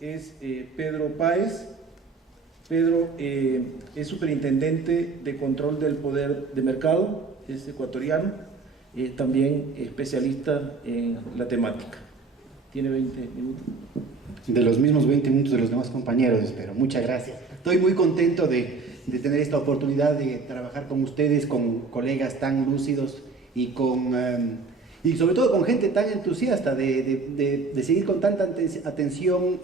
es Pedro Páez. Pedro es superintendente de control del poder de mercado, es ecuatoriano, también especialista en la temática. Tiene 20 minutos. De los mismos 20 minutos de los demás compañeros, espero. Muchas gracias. Estoy muy contento de tener esta oportunidad de trabajar con ustedes, con colegas tan lúcidos y y sobre todo con gente tan entusiasta de seguir con tanta atención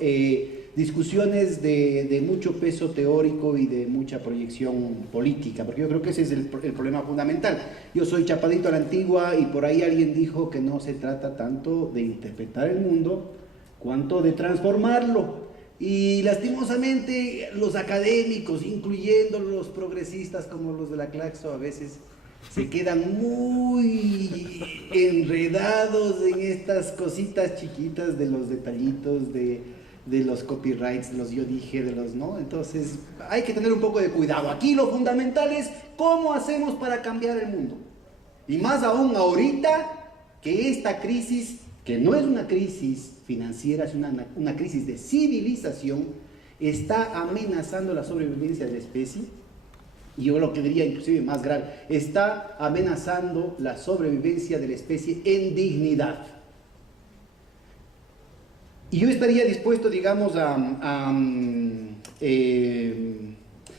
discusiones de mucho peso teórico y de mucha proyección política, porque yo creo que ese es el problema fundamental. Yo soy chapadito a la antigua y por ahí alguien dijo que no se trata tanto de interpretar el mundo cuanto de transformarlo. Y lastimosamente los académicos, incluyendo los progresistas como los de la Claxo, a veces se quedan muy enredados en estas cositas chiquitas de los detallitos de los copyrights, de los yo dije, de los no. Entonces hay que tener un poco de cuidado. Aquí lo fundamental es cómo hacemos para cambiar el mundo. Y más aún ahorita que esta crisis, que no es una crisis financiera, es una crisis de civilización, está amenazando la sobrevivencia de la especie. Y yo lo que diría inclusive más grave, está amenazando la sobrevivencia de la especie en dignidad. Y yo estaría dispuesto, digamos, a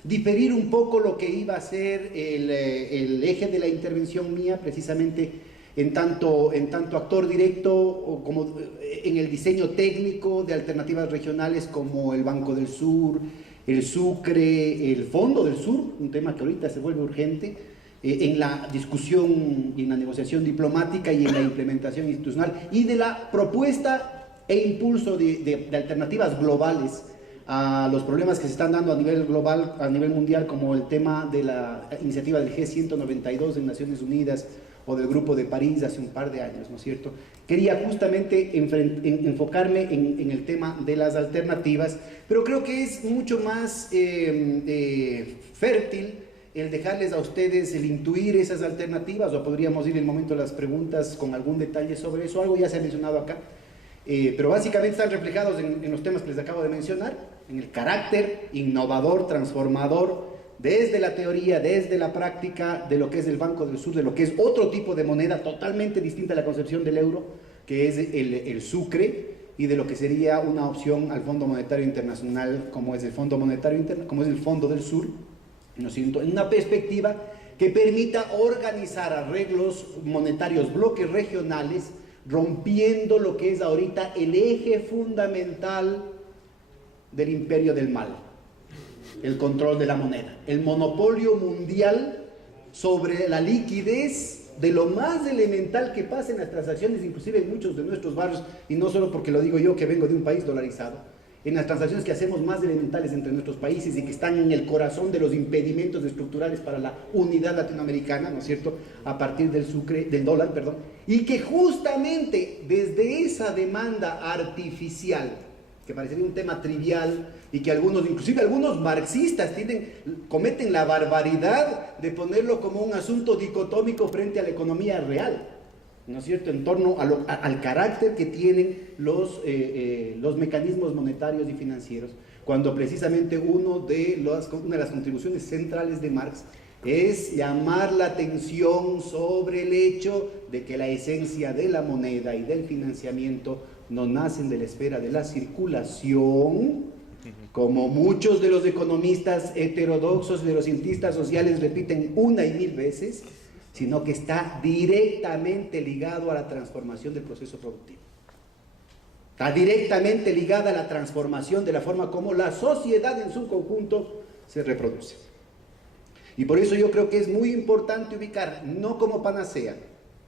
diferir un poco lo que iba a ser el eje de la intervención mía, precisamente en tanto actor directo o como en el diseño técnico de alternativas regionales como el Banco del Sur, el Sucre, el Fondo del Sur, un tema que ahorita se vuelve urgente, en la discusión y en la negociación diplomática y en la implementación institucional, y de la propuesta e impulso de alternativas globales a los problemas que se están dando a nivel global, a nivel mundial, como el tema de la iniciativa del G192 de Naciones Unidas o del Grupo de París hace un par de años, ¿no es cierto? Quería justamente enfocarme en el tema de las alternativas, pero creo que es mucho más fértil el dejarles a ustedes el intuir esas alternativas, o podríamos ir en el momento de las preguntas con algún detalle sobre eso. Algo ya se ha mencionado acá, pero básicamente están reflejados en los temas que les acabo de mencionar, en el carácter innovador, transformador, desde la teoría, desde la práctica, de lo que es el Banco del Sur, de lo que es otro tipo de moneda totalmente distinta a la concepción del euro, que es el Sucre, y de lo que sería una opción al Fondo Monetario Internacional, como es el Fondo Monetario como es el Fondo del Sur, ¿no es cierto?, en una perspectiva que permita organizar arreglos monetarios, bloques regionales, rompiendo lo que es ahorita el eje fundamental del imperio del mal, el control de la moneda, el monopolio mundial sobre la liquidez de lo más elemental que pasa en las transacciones, inclusive en muchos de nuestros barrios, y no solo porque lo digo yo que vengo de un país dolarizado, en las transacciones que hacemos más elementales entre nuestros países y que están en el corazón de los impedimentos estructurales para la unidad latinoamericana, ¿no es cierto?, a partir del dólar, perdón, y que justamente desde esa demanda artificial, que parecería un tema trivial y que algunos, inclusive algunos marxistas, cometen la barbaridad de ponerlo como un asunto dicotómico frente a la economía real, ¿no es cierto?, en torno al carácter que tienen los mecanismos monetarios y financieros, cuando precisamente una de las contribuciones centrales de Marx es llamar la atención sobre el hecho de que la esencia de la moneda y del financiamiento no nacen de la esfera de la circulación, como muchos de los economistas heterodoxos y de los cientistas sociales repiten una y mil veces, sino que está directamente ligado a la transformación del proceso productivo. Está directamente ligada a la transformación de la forma como la sociedad en su conjunto se reproduce. Y por eso yo creo que es muy importante ubicar, no como panacea,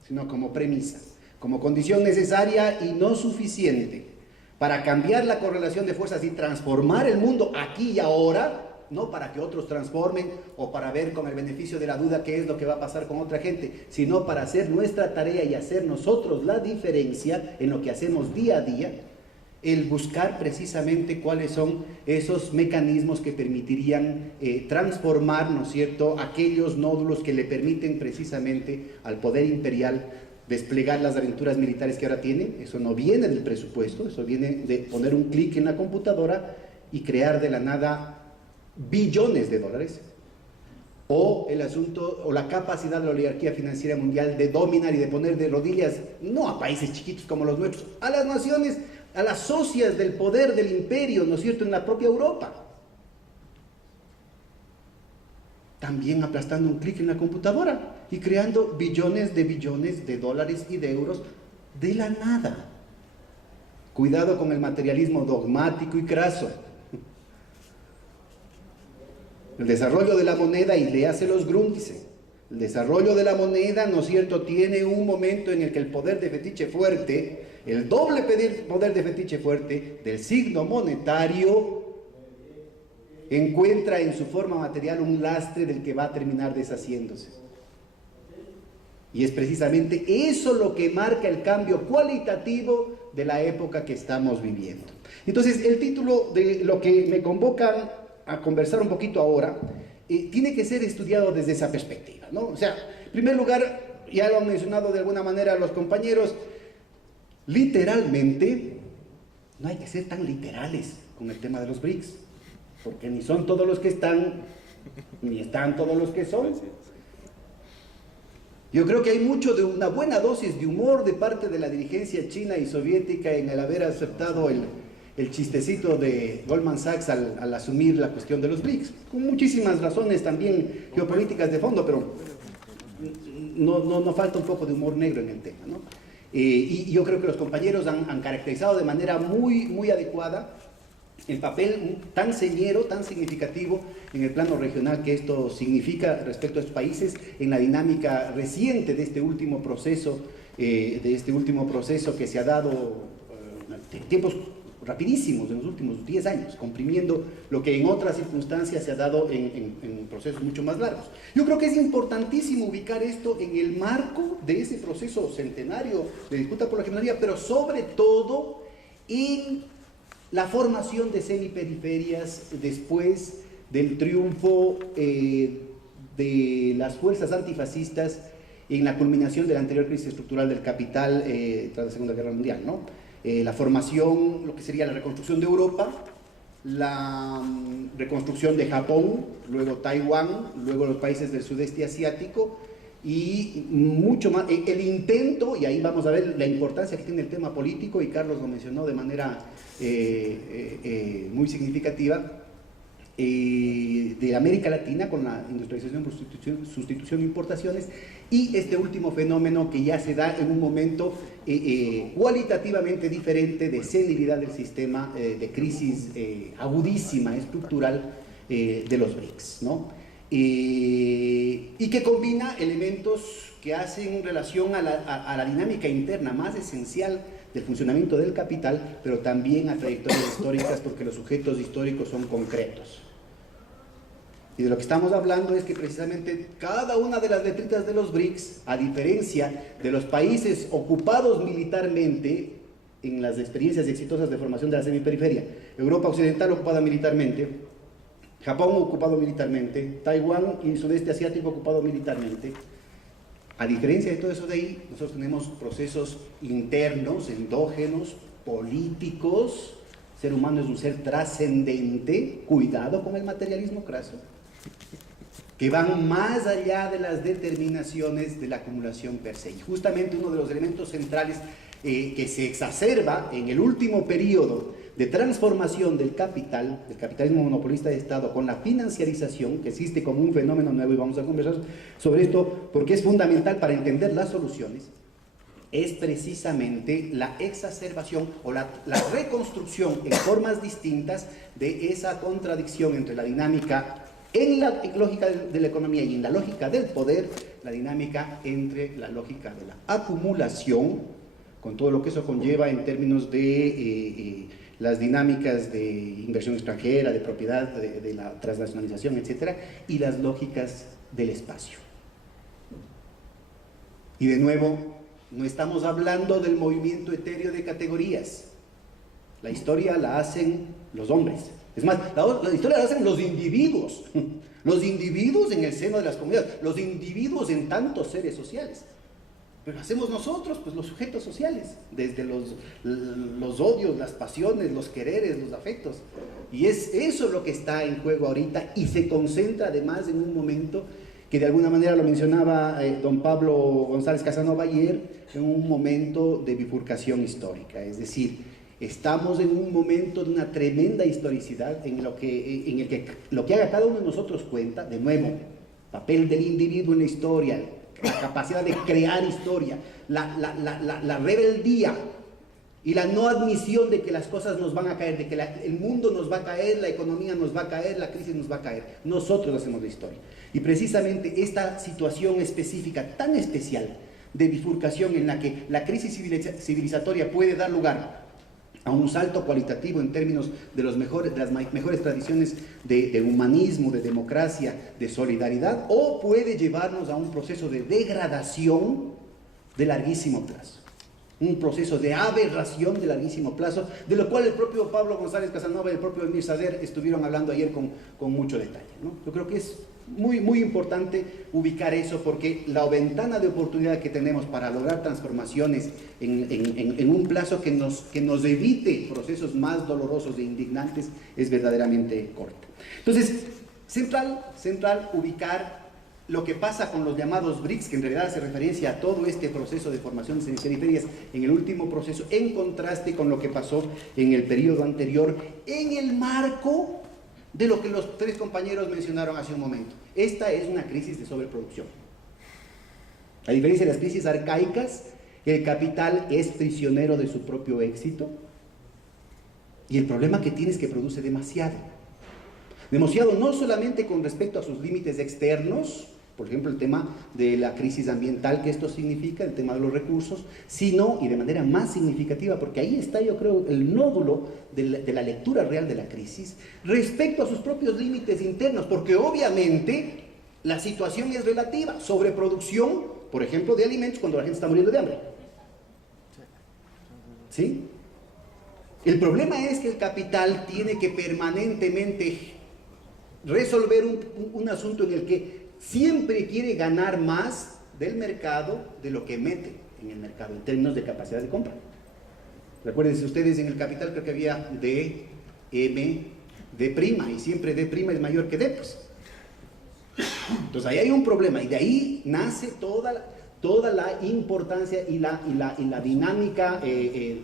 sino como premisa, como condición necesaria y no suficiente para cambiar la correlación de fuerzas y transformar el mundo aquí y ahora, no para que otros transformen o para ver con el beneficio de la duda qué es lo que va a pasar con otra gente, sino para hacer nuestra tarea y hacer nosotros la diferencia en lo que hacemos día a día, el buscar precisamente cuáles son esos mecanismos que permitirían transformar, ¿no es cierto?, aquellos nódulos que le permiten precisamente al poder imperial desplegar las aventuras militares que ahora tienen. Eso no viene del presupuesto, eso viene de poner un clic en la computadora y crear de la nada billones de dólares. O el asunto, o la capacidad de la oligarquía financiera mundial de dominar y de poner de rodillas, no a países chiquitos como los nuestros, a las naciones, a las socias del poder del imperio, ¿no es cierto?, en la propia Europa. También aplastando un clic en la computadora y creando billones de dólares y de euros de la nada. Cuidado con el materialismo dogmático y craso. El desarrollo de la moneda, y léase los Grundrisse, el desarrollo de la moneda, ¿no es cierto?, tiene un momento en el que el poder de fetiche fuerte, el doble poder de fetiche fuerte del signo monetario, encuentra en su forma material un lastre del que va a terminar deshaciéndose. Y es precisamente eso lo que marca el cambio cualitativo de la época que estamos viviendo. Entonces, el título de lo que me convoca a conversar un poquito ahora, tiene que ser estudiado desde esa perspectiva, ¿no? O sea, en primer lugar, ya lo han mencionado de alguna manera los compañeros, literalmente, no hay que ser tan literales con el tema de los BRICS, porque ni son todos los que están, ni están todos los que son. Yo creo que hay mucho de una buena dosis de humor de parte de la dirigencia china y soviética en el haber aceptado el chistecito de Goldman Sachs al asumir la cuestión de los BRICS, con muchísimas razones también geopolíticas de fondo, pero no falta un poco de humor negro en el tema, ¿no? Y yo creo que los compañeros han caracterizado de manera muy adecuada el papel tan señero, tan significativo en el plano regional que esto significa respecto a estos países en la dinámica reciente de este último proceso, que se ha dado en tiempos rapidísimos, en los últimos 10 años, comprimiendo lo que en otras circunstancias se ha dado en procesos mucho más largos. Yo creo que es importantísimo ubicar esto en el marco de ese proceso centenario de disputa por la hegemonía, pero sobre todo en la formación de semiperiferias después del triunfo de las fuerzas antifascistas en la culminación de la anterior crisis estructural del capital tras la Segunda Guerra Mundial, ¿no? La formación, lo que sería la reconstrucción de Europa, la reconstrucción de Japón, luego Taiwán, luego los países del sudeste asiático y mucho más, el intento, y ahí vamos a ver la importancia que tiene el tema político, y Carlos lo mencionó de manera muy significativa, de América Latina con la industrialización, sustitución de importaciones, y este último fenómeno que ya se da en un momento cualitativamente diferente de senilidad del sistema, de crisis agudísima, estructural de los BRICS, ¿no? Y que combina elementos que hacen relación a la dinámica interna más esencial del funcionamiento del capital, pero también a trayectorias históricas, porque los sujetos históricos son concretos. Y de lo que estamos hablando es que precisamente cada una de las letritas de los BRICS, a diferencia de los países ocupados militarmente en las experiencias exitosas de formación de la semiperiferia, Europa Occidental ocupada militarmente, Japón ocupado militarmente, Taiwán y el sudeste asiático ocupado militarmente, a diferencia de todo eso de ahí, nosotros tenemos procesos internos, endógenos, políticos. El ser humano es un ser trascendente, cuidado con el materialismo craso, que van más allá de las determinaciones de la acumulación per se. Y justamente uno de los elementos centrales que se exacerba en el último periodo de transformación del capital, del capitalismo monopolista de Estado, con la financiarización, que existe como un fenómeno nuevo, y vamos a conversar sobre esto porque es fundamental para entender las soluciones, es precisamente la exacerbación o la reconstrucción en formas distintas de esa contradicción entre la dinámica en la lógica de la economía y en la lógica del poder, la dinámica entre la lógica de la acumulación, con todo lo que eso conlleva en términos de las dinámicas de inversión extranjera, de propiedad, de la transnacionalización, etcétera, y las lógicas del espacio. Y de nuevo, no estamos hablando del movimiento etéreo de categorías. La historia la hacen los hombres. Es más, la historia la hacen los individuos en el seno de las comunidades, los individuos en tantos seres sociales. Pero hacemos nosotros, pues los sujetos sociales, desde los odios, las pasiones, los quereres, los afectos. Y es eso lo que está en juego ahorita y se concentra además en un momento que de alguna manera lo mencionaba don Pablo González Casanova ayer, en un momento de bifurcación histórica. Es decir, estamos en un momento de una tremenda historicidad en el que lo que haga cada uno de nosotros cuenta, de nuevo, papel del individuo en la historia, la capacidad de crear historia, la rebeldía y la no admisión de que las cosas nos van a caer, de que el mundo nos va a caer, la economía nos va a caer, la crisis nos va a caer. Nosotros hacemos la historia. Y precisamente esta situación específica, tan especial, de bifurcación en la que la crisis civilizatoria puede dar lugar a un salto cualitativo en términos de las mejores tradiciones de humanismo, de democracia, de solidaridad, o puede llevarnos a un proceso de degradación de larguísimo plazo, un proceso de aberración de larguísimo plazo, de lo cual el propio Pablo González Casanova y el propio Emir Sader estuvieron hablando ayer con mucho detalle, ¿no? Yo creo que es muy importante ubicar eso, porque la ventana de oportunidad que tenemos para lograr transformaciones en un plazo que nos evite procesos más dolorosos e indignantes es verdaderamente corta. Entonces, central ubicar lo que pasa con los llamados BRICS, que en realidad hace referencia a todo este proceso de formaciones periferias en el último proceso, en contraste con lo que pasó en el periodo anterior, en el marco de lo que los tres compañeros mencionaron hace un momento. Esta es una crisis de sobreproducción. A diferencia de las crisis arcaicas, el capital es prisionero de su propio éxito, y el problema que tiene es que produce demasiado. Demasiado no solamente con respecto a sus límites externos, por ejemplo el tema de la crisis ambiental que esto significa, el tema de los recursos, sino, y de manera más significativa, porque ahí está yo creo el nódulo de la lectura real de la crisis, respecto a sus propios límites internos, porque obviamente la situación es relativa, sobreproducción, por ejemplo, de alimentos cuando la gente está muriendo de hambre. ¿Sí? El problema es que el capital tiene que permanentemente resolver un asunto en el que siempre quiere ganar más del mercado de lo que mete en el mercado en términos de capacidad de compra. Recuérdense ustedes, en el capital creo que había D, M, D', y siempre D' es mayor que D, pues. Entonces ahí hay un problema, y de ahí nace toda la importancia y la dinámica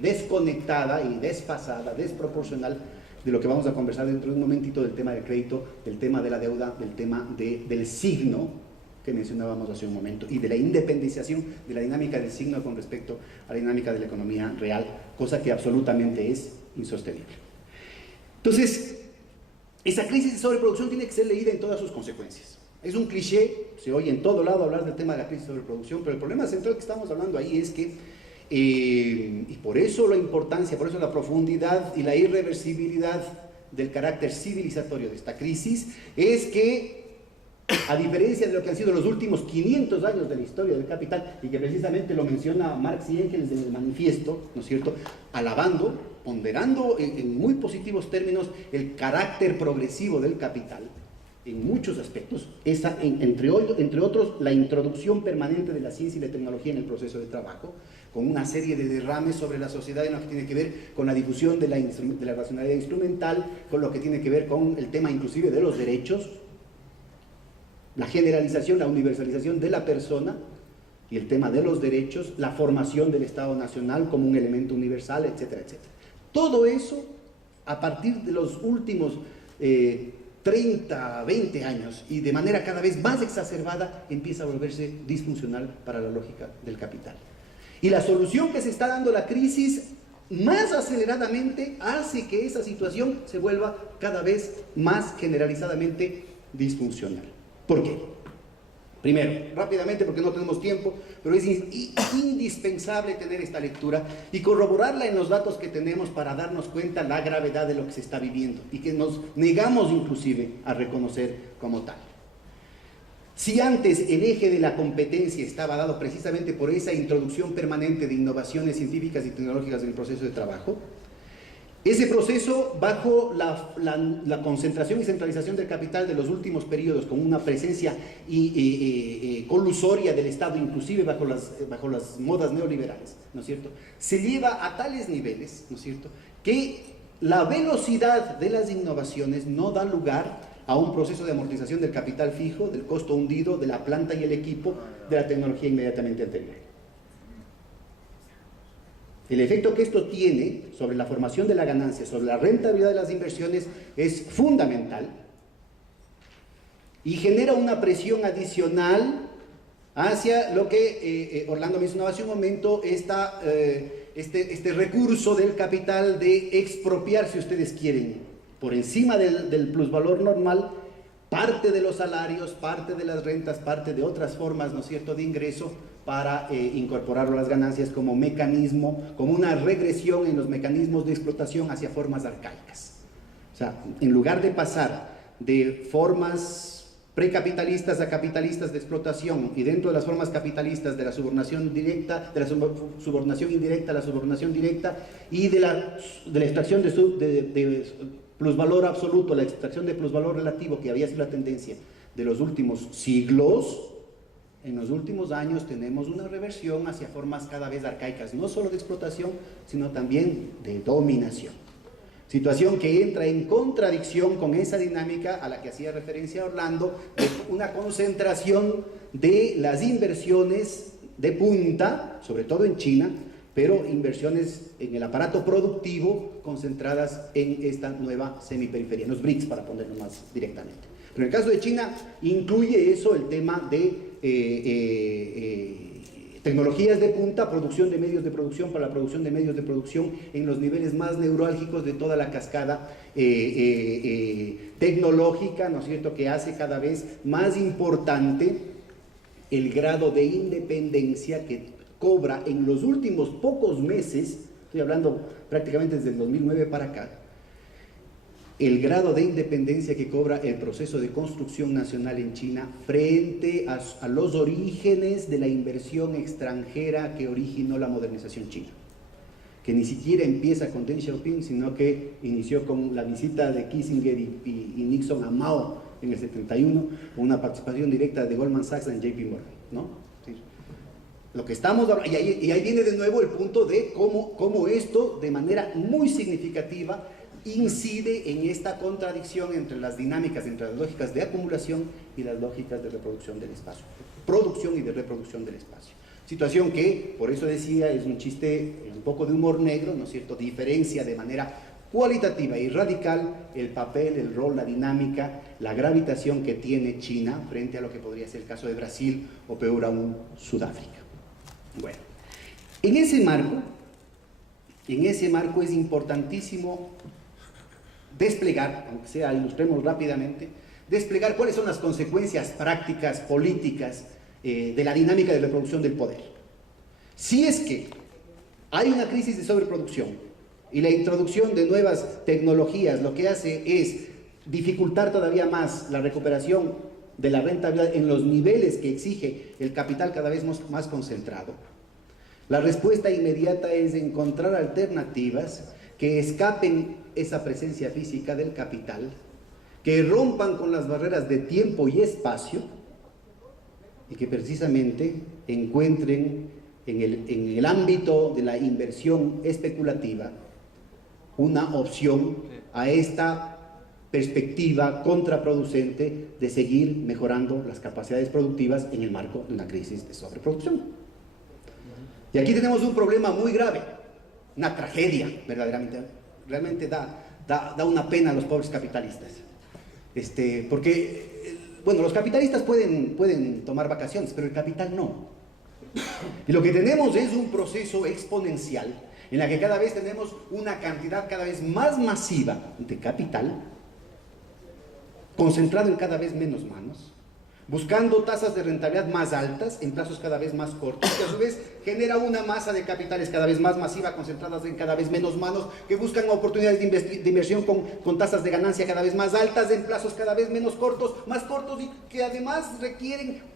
desconectada y desfasada, desproporcional, de lo que vamos a conversar dentro de un momentito, del tema del crédito, del tema de la deuda, del tema del signo que mencionábamos hace un momento, y de la independización de la dinámica del signo con respecto a la dinámica de la economía real, cosa que absolutamente es insostenible. Entonces, esa crisis de sobreproducción tiene que ser leída en todas sus consecuencias. Es un cliché, se oye en todo lado hablar del tema de la crisis de sobreproducción, pero el problema central que estamos hablando ahí es que y por eso la importancia, por eso la profundidad y la irreversibilidad del carácter civilizatorio de esta crisis, es que, a diferencia de lo que han sido los últimos 500 años de la historia del capital, y que precisamente lo menciona Marx y Engels en el manifiesto, ¿no es cierto?, alabando, ponderando en muy positivos términos el carácter progresivo del capital, en muchos aspectos, entre otros, la introducción permanente de la ciencia y la tecnología en el proceso de trabajo, con una serie de derrames sobre la sociedad en lo que tiene que ver con la difusión de la racionalidad instrumental, con lo que tiene que ver con el tema inclusive de los derechos, la generalización, la universalización de la persona y el tema de los derechos, la formación del Estado Nacional como un elemento universal, etcétera, etcétera. Todo eso, a partir de los últimos 30, 20 años, y de manera cada vez más exacerbada, empieza a volverse disfuncional para la lógica del capital. Y la solución que se está dando a la crisis, más aceleradamente, hace que esa situación se vuelva cada vez más generalizadamente disfuncional. ¿Por qué? Primero, rápidamente, porque no tenemos tiempo, pero es indispensable tener esta lectura y corroborarla en los datos que tenemos para darnos cuenta la gravedad de lo que se está viviendo y que nos negamos inclusive a reconocer como tal. Si antes el eje de la competencia estaba dado precisamente por esa introducción permanente de innovaciones científicas y tecnológicas en el proceso de trabajo, Ese proceso, bajo la concentración y centralización del capital de los últimos periodos, con una presencia colusoria del Estado, inclusive bajo las modas neoliberales, ¿no es cierto?, se lleva a tales niveles, ¿no es cierto?, que la velocidad de las innovaciones no da lugar a un proceso de amortización del capital fijo, del costo hundido, de la planta y el equipo, de la tecnología inmediatamente anterior. El efecto que esto tiene sobre la formación de la ganancia, sobre la rentabilidad de las inversiones, es fundamental y genera una presión adicional hacia lo que Orlando mencionaba hace un momento, este recurso del capital de expropiar, si ustedes quieren, por encima del plusvalor normal, parte de los salarios, parte de las rentas, parte de otras formas, ¿no es cierto?, de ingreso, para incorporarlo a las ganancias como mecanismo, como una regresión en los mecanismos de explotación hacia formas arcaicas. O sea, en lugar de pasar de formas precapitalistas a capitalistas de explotación, y dentro de las formas capitalistas de la subornación directa, de la subornación indirecta a la subornación directa, y de la extracción de plusvalor absoluto, la extracción de plusvalor relativo, que había sido la tendencia de los últimos siglos, en los últimos años tenemos una reversión hacia formas cada vez arcaicas, no solo de explotación, sino también de dominación. Situación que entra en contradicción con esa dinámica a la que hacía referencia Orlando, de una concentración de las inversiones de punta, sobre todo en China, pero inversiones en el aparato productivo concentradas en esta nueva semiperiferia, en los BRICS, para ponerlo más directamente. Pero en el caso de China incluye eso, el tema de tecnologías de punta, producción de medios de producción para la producción de medios de producción en los niveles más neurálgicos de toda la cascada tecnológica, ¿no es cierto?, que hace cada vez más importante el grado de independencia que cobra en los últimos pocos meses, estoy hablando prácticamente desde el 2009 para acá, el grado de independencia que cobra el proceso de construcción nacional en China frente a los orígenes de la inversión extranjera que originó la modernización china, que ni siquiera empieza con Deng Xiaoping, sino que inició con la visita de Kissinger y Nixon a Mao en el 71, con una participación directa de Goldman Sachs en JP Morgan, ¿no? Sí. Lo que estamos, y ahí viene de nuevo el punto de cómo esto, de manera muy significativa, incide en esta contradicción entre las dinámicas, entre las lógicas de acumulación y las lógicas de reproducción del espacio, producción y de reproducción del espacio. Situación que, por eso decía, es un chiste, un poco de humor negro, ¿no es cierto?, diferencia de manera cualitativa y radical el papel, el rol, la dinámica, la gravitación que tiene China frente a lo que podría ser el caso de Brasil o peor aún, Sudáfrica. Bueno, en ese marco es importantísimo desplegar, aunque sea ilustremos rápidamente, desplegar cuáles son las consecuencias prácticas, políticas, de la dinámica de reproducción del poder. Si es que hay una crisis de sobreproducción y la introducción de nuevas tecnologías lo que hace es dificultar todavía más la recuperación de la rentabilidad en los niveles que exige el capital cada vez más concentrado, la respuesta inmediata es encontrar alternativas que escapen esa presencia física del capital, que rompan con las barreras de tiempo y espacio y que precisamente encuentren en el ámbito de la inversión especulativa una opción a esta perspectiva contraproducente de seguir mejorando las capacidades productivas en el marco de una crisis de sobreproducción. Y aquí tenemos un problema muy grave, una tragedia verdaderamente, realmente da una pena a los pobres capitalistas, porque, bueno, los capitalistas pueden tomar vacaciones, pero el capital no. Y lo que tenemos es un proceso exponencial en la que cada vez tenemos una cantidad cada vez más masiva de capital concentrado en cada vez menos manos, buscando tasas de rentabilidad más altas en plazos cada vez más cortos, que a su vez genera una masa de capitales cada vez más masiva, concentradas en cada vez menos manos, que buscan oportunidades de inversión con tasas de ganancia cada vez más altas, en plazos cada vez menos cortos, más cortos, y que además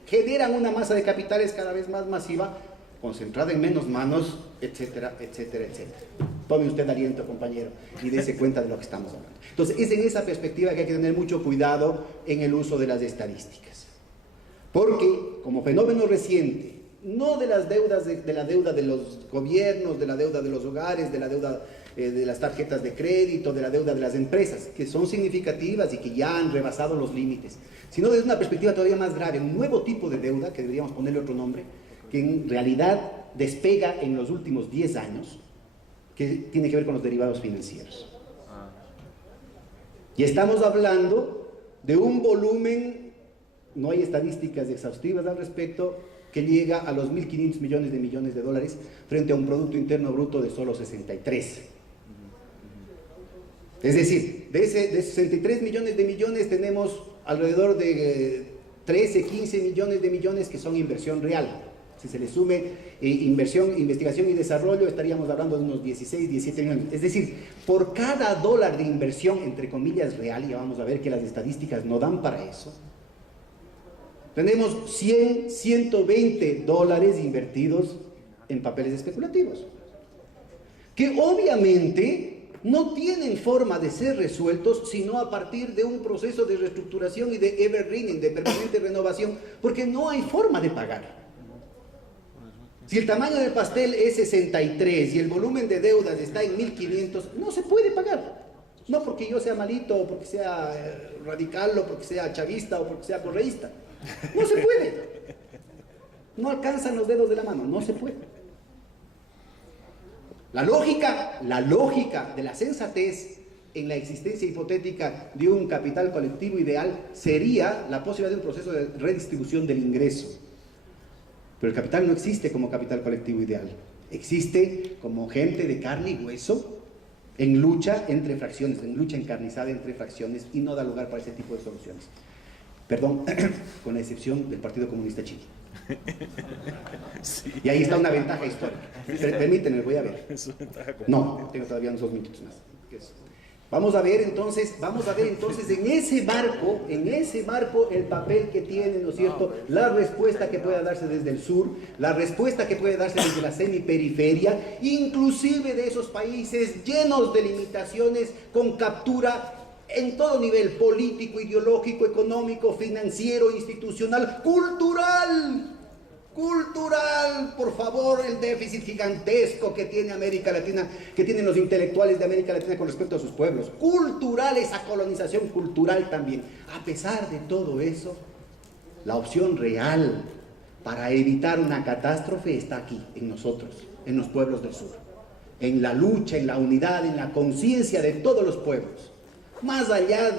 generan una masa de capitales cada vez más masiva, concentrada en menos manos, etcétera, etcétera, etcétera. Tome usted aliento, compañero, y dése cuenta de lo que estamos hablando. Entonces, es en esa perspectiva que hay que tener mucho cuidado en el uso de las estadísticas. Porque, como fenómeno reciente, no de las deudas, de la deuda de los gobiernos, de la deuda de los hogares, de la deuda de las tarjetas de crédito, de la deuda de las empresas, que son significativas y que ya han rebasado los límites, sino desde una perspectiva todavía más grave, un nuevo tipo de deuda, que deberíamos ponerle otro nombre, que en realidad despega en los últimos 10 años, que tiene que ver con los derivados financieros. Y estamos hablando de un volumen, no hay estadísticas exhaustivas al respecto, que llega a los 1.500 millones de dólares frente a un Producto Interno Bruto de solo 63. Es decir, de 63 millones tenemos alrededor de 13, 15 millones que son inversión real. Si se le sume inversión, investigación y desarrollo, estaríamos hablando de unos 16, 17 millones. Es decir, por cada dólar de inversión, entre comillas, real, y vamos a ver que las estadísticas no dan para eso, tenemos 100, 120 dólares invertidos en papeles especulativos, que obviamente no tienen forma de ser resueltos sino a partir de un proceso de reestructuración y de evergreening, de permanente renovación, porque no hay forma de pagar. Si el tamaño del pastel es 63 y el volumen de deudas está en 1.500, no se puede pagar. No porque yo sea malito, o porque sea radical, o porque sea chavista, o porque sea correísta. No se puede. No alcanzan los dedos de la mano, no se puede. La lógica de la sensatez en la existencia hipotética de un capital colectivo ideal sería la posibilidad de un proceso de redistribución del ingreso. Pero el capital no existe como capital colectivo ideal. Existe como gente de carne y hueso en lucha entre fracciones, en lucha encarnizada entre fracciones, y no da lugar para ese tipo de soluciones. Perdón, con la excepción del Partido Comunista Chino. Sí. Y ahí está una ventaja histórica. Permítanme, voy a ver. No, tengo todavía unos 2 minutos más. Vamos a ver entonces en ese marco el papel que tiene, ¿no es cierto?, la respuesta que pueda darse desde el sur, la respuesta que puede darse desde la semiperiferia, inclusive de esos países llenos de limitaciones, con captura en todo nivel: político, ideológico, económico, financiero, institucional, cultural, por favor, el déficit gigantesco que tiene América Latina, que tienen los intelectuales de América Latina con respecto a sus pueblos, cultural, esa colonización cultural también. A pesar de todo eso, la opción real para evitar una catástrofe está aquí, en nosotros, en los pueblos del sur, en la lucha, en la unidad, en la conciencia de todos los pueblos. Más allá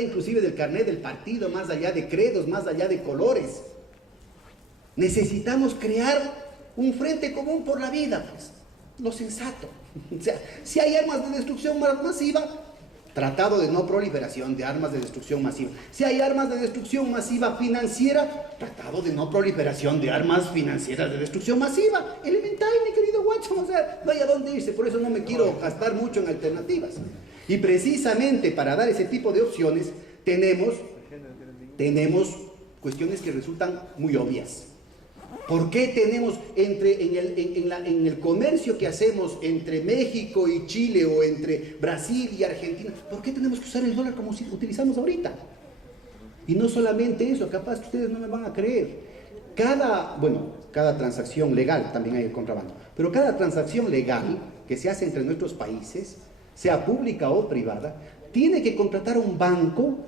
inclusive del carnet del partido, más allá de credos, más allá de colores. Necesitamos crear un frente común por la vida, pues, lo sensato. O sea, si hay armas de destrucción masiva, tratado de no proliferación de armas de destrucción masiva. Si hay armas de destrucción masiva financiera, tratado de no proliferación de armas financieras de destrucción masiva. Elemental, mi querido Watson, o sea, no hay a dónde irse, por eso no me quiero gastar mucho en alternativas. Y precisamente para dar ese tipo de opciones tenemos cuestiones que resultan muy obvias. ¿Por qué tenemos en el comercio que hacemos entre México y Chile, o entre Brasil y Argentina, por qué tenemos que usar el dólar como si utilizamos ahorita? Y no solamente eso, capaz que ustedes no me van a creer. Cada transacción legal, también hay el contrabando, pero cada transacción legal que se hace entre nuestros países, sea pública o privada, tiene que contratar a un banco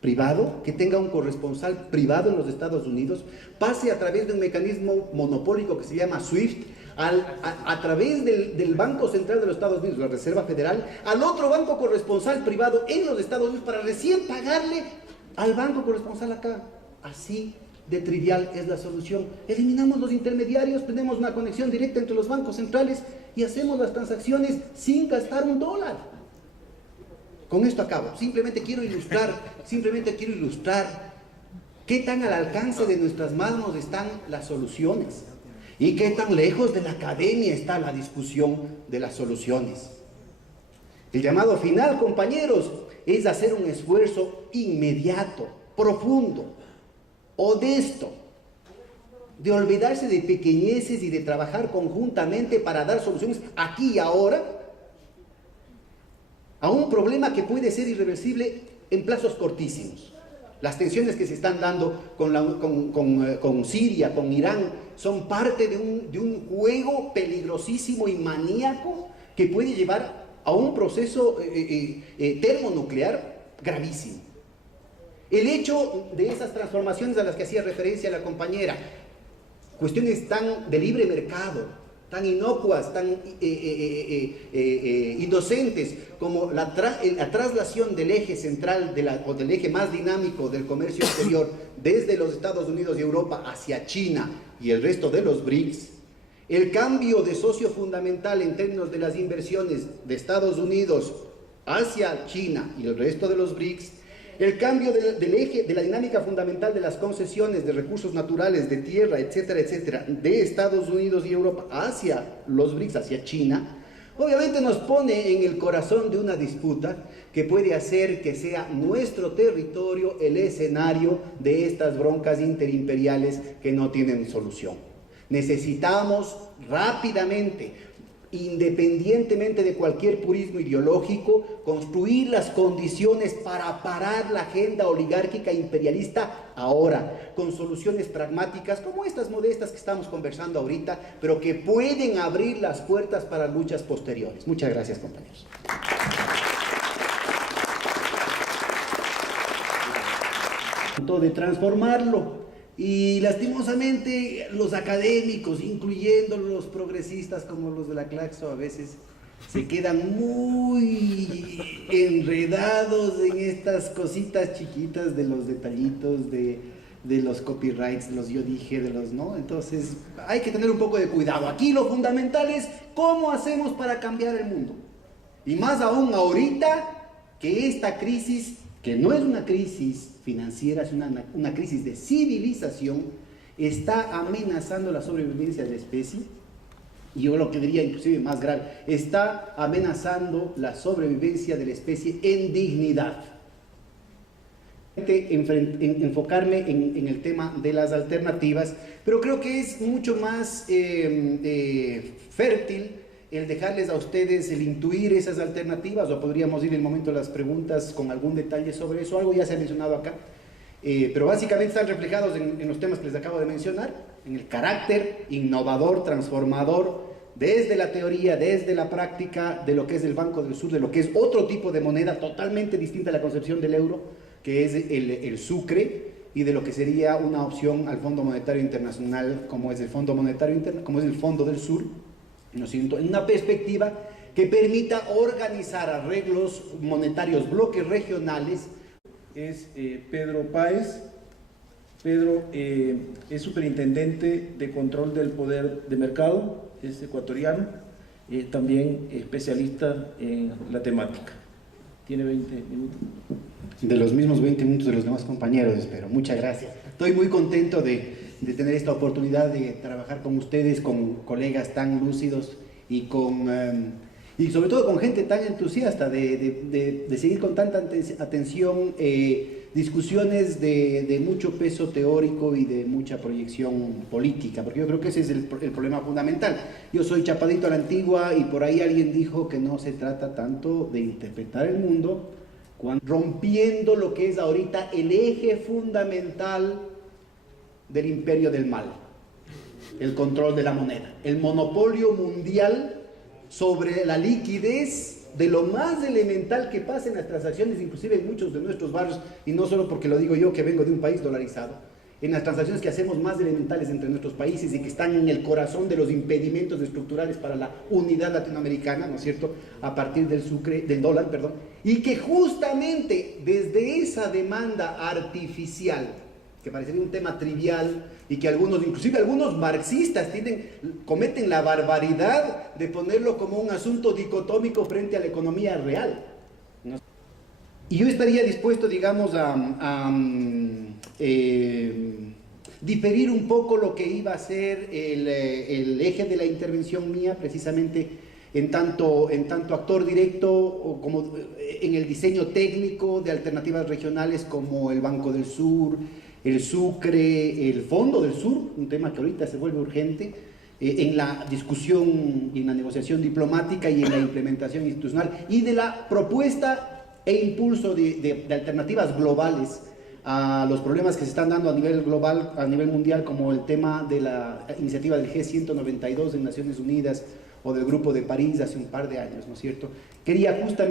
privado que tenga un corresponsal privado en los Estados Unidos, pase a través de un mecanismo monopólico que se llama SWIFT, a través del Banco Central de los Estados Unidos, la Reserva Federal, al otro banco corresponsal privado en los Estados Unidos, para recién pagarle al banco corresponsal acá. Así de trivial es la solución. Eliminamos los intermediarios, tenemos una conexión directa entre los bancos centrales y hacemos las transacciones sin gastar un dólar. Con esto acabo. Simplemente quiero ilustrar qué tan al alcance de nuestras manos están las soluciones y qué tan lejos de la academia está la discusión de las soluciones. El llamado final, compañeros, es hacer un esfuerzo inmediato, profundo, honesto, de olvidarse de pequeñeces y de trabajar conjuntamente para dar soluciones aquí y ahora a un problema que puede ser irreversible en plazos cortísimos. Las tensiones que se están dando con Siria, con Irán, son parte de un juego peligrosísimo y maníaco que puede llevar a un proceso termonuclear gravísimo. El hecho de esas transformaciones a las que hacía referencia la compañera, cuestiones tan de libre mercado, tan inocuas, tan inocentes como la traslación del eje central o del eje más dinámico del comercio exterior desde los Estados Unidos y Europa hacia China y el resto de los BRICS, el cambio de socio fundamental en términos de las inversiones de Estados Unidos hacia China y el resto de los BRICS, el cambio del eje, de la dinámica fundamental de las concesiones de recursos naturales, de tierra, etcétera, etcétera, de Estados Unidos y Europa hacia los BRICS, hacia China, obviamente nos pone en el corazón de una disputa que puede hacer que sea nuestro territorio el escenario de estas broncas interimperiales que no tienen solución. Necesitamos rápidamente, independientemente de cualquier purismo ideológico, construir las condiciones para parar la agenda oligárquica imperialista ahora, con soluciones pragmáticas como estas modestas que estamos conversando ahorita, pero que pueden abrir las puertas para luchas posteriores. Muchas gracias, compañeros. De transformarlo. Y lastimosamente los académicos, incluyendo los progresistas como los de la Claxo, a veces se quedan muy enredados en estas cositas chiquitas de los detallitos, de los copyrights, de los yo dije, de los no. Entonces hay que tener un poco de cuidado. Aquí lo fundamental es cómo hacemos para cambiar el mundo. Y más aún ahorita que esta crisis, que no es una crisis financiera, es una crisis de civilización, está amenazando la sobrevivencia de la especie, y yo lo que diría inclusive más grave, está amenazando la sobrevivencia de la especie en dignidad. Enfocarme en el tema de las alternativas, pero creo que es mucho más fértil el dejarles a ustedes el intuir esas alternativas, o podríamos ir en el momento de las preguntas con algún detalle sobre eso. Algo ya se ha mencionado acá, pero básicamente están reflejados en los temas que les acabo de mencionar, en el carácter innovador, transformador, desde la teoría, desde la práctica, de lo que es el Banco del Sur, de lo que es otro tipo de moneda totalmente distinta a la concepción del euro, que es el sucre, y de lo que sería una opción al Fondo Monetario Internacional, como es el Fondo Monetario como es el Fondo del Sur, ¿no es cierto?, en una perspectiva que permita organizar arreglos monetarios, bloques regionales. Es Pedro Páez. Pedro es superintendente de control del poder de mercado, es ecuatoriano, también especialista en la temática. Tiene 20 minutos. De los mismos 20 minutos de los demás compañeros, espero. Muchas gracias. Estoy muy contento de tener esta oportunidad de trabajar con ustedes, con colegas tan lúcidos y sobre todo con gente tan entusiasta, de seguir con tanta atención discusiones de mucho peso teórico y de mucha proyección política, porque yo creo que ese es el problema fundamental. Yo soy chapadito a la antigua y por ahí alguien dijo que no se trata tanto de interpretar el mundo, rompiendo lo que es ahorita el eje fundamental del imperio del mal, el control de la moneda, el monopolio mundial sobre la liquidez de lo más elemental que pasa en las transacciones, inclusive en muchos de nuestros barrios, y no solo porque lo digo yo que vengo de un país dolarizado, en las transacciones que hacemos más elementales entre nuestros países y que están en el corazón de los impedimentos estructurales para la unidad latinoamericana, ¿no es cierto?, a partir del dólar, perdón, y que justamente desde esa demanda artificial, que parecería un tema trivial y que inclusive algunos marxistas cometen la barbaridad de ponerlo como un asunto dicotómico frente a la economía real. Y yo estaría dispuesto, digamos, a diferir un poco lo que iba a ser el eje de la intervención mía, precisamente en tanto actor directo o como en el diseño técnico de alternativas regionales como el Banco del Sur, el Sucre, el Fondo del Sur, un tema que ahorita se vuelve urgente, en la discusión y en la negociación diplomática y en la implementación institucional, y de la propuesta e impulso de alternativas globales a los problemas que se están dando a nivel global, a nivel mundial, como el tema de la iniciativa del G192 en Naciones Unidas o del Grupo de París hace un par de años, ¿no es cierto? Quería justamente